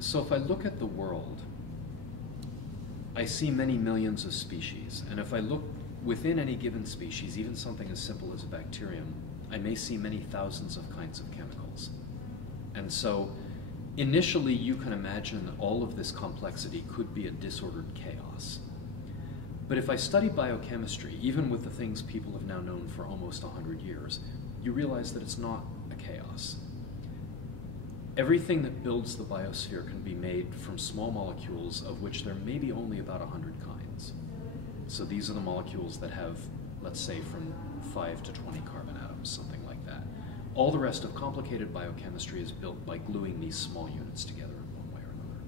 So if I look at the world, I see many millions of species, and if I look within any given species, even something as simple as a bacterium, I may see many thousands of kinds of chemicals. And so initially you can imagine that all of this complexity could be a disordered chaos. But if I study biochemistry, even with the things people have now known for almost 100 years, you realize that it's not a chaos. Everything that builds the biosphere can be made from small molecules, of which there may be only about 100 kinds. So these are the molecules that have, let's say, from 5 to 20 carbon atoms, something like that. All the rest of complicated biochemistry is built by gluing these small units together in one way or another.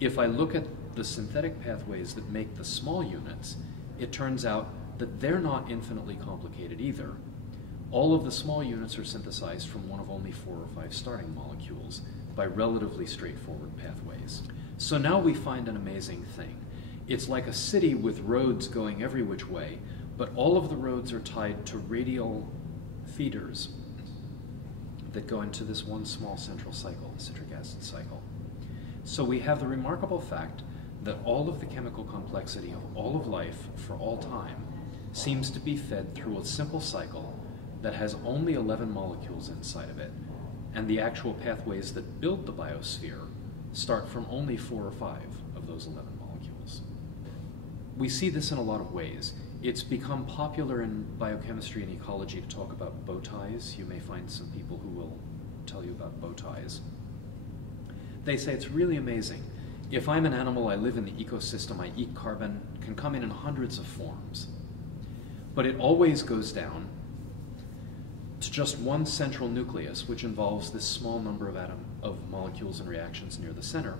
If I look at the synthetic pathways that make the small units, it turns out that they're not infinitely complicated either. All of the small units are synthesized from one of only 4 or 5 starting molecules by relatively straightforward pathways. So now we find an amazing thing. It's like a city with roads going every which way, but all of the roads are tied to radial feeders that go into this one small central cycle, the citric acid cycle. So we have the remarkable fact that all of the chemical complexity of all of life for all time seems to be fed through a simple cycle that has only 11 molecules inside of it, and the actual pathways that build the biosphere start from only 4 or 5 of those 11 molecules. We see this in a lot of ways. It's become popular in biochemistry and ecology to talk about bow ties. You may find some people who will tell you about bow ties. They say it's really amazing. If I'm an animal, I live in the ecosystem, I eat carbon, can come in hundreds of forms. But it always goes down to just one central nucleus, which involves this small number of molecules and reactions near the center.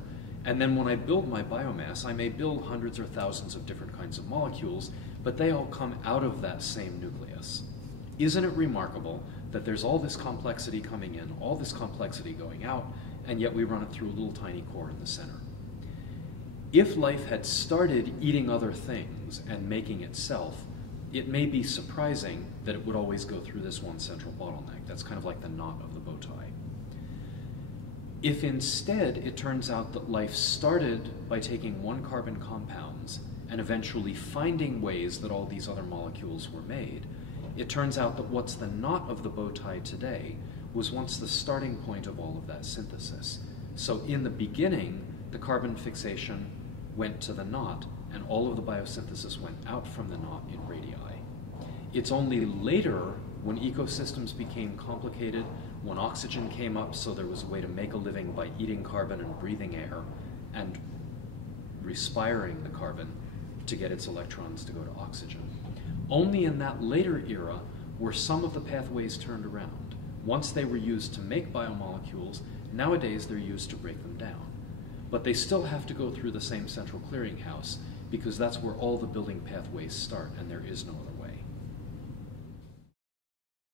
And then when I build my biomass, I may build hundreds or thousands of different kinds of molecules, but they all come out of that same nucleus. Isn't it remarkable that there's all this complexity coming in, all this complexity going out, and yet we run it through a little tiny core in the center? If life had started eating other things and making itself, it may be surprising that it would always go through this one central bottleneck. That's kind of like the knot of the bow tie. If instead it turns out that life started by taking 1 carbon compounds and eventually finding ways that all these other molecules were made, it turns out that what's the knot of the bow tie today was once the starting point of all of that synthesis. So in the beginning, the carbon fixation went to the knot, and all of the biosynthesis went out from the knot in radii. It's only later, when ecosystems became complicated, when oxygen came up, so there was a way to make a living by eating carbon and breathing air and respiring the carbon to get its electrons to go to oxygen. Only in that later era were some of the pathways turned around. Once they were used to make biomolecules, nowadays they're used to break them down. But they still have to go through the same central clearinghouse, because that's where all the building pathways start, and there is no other way.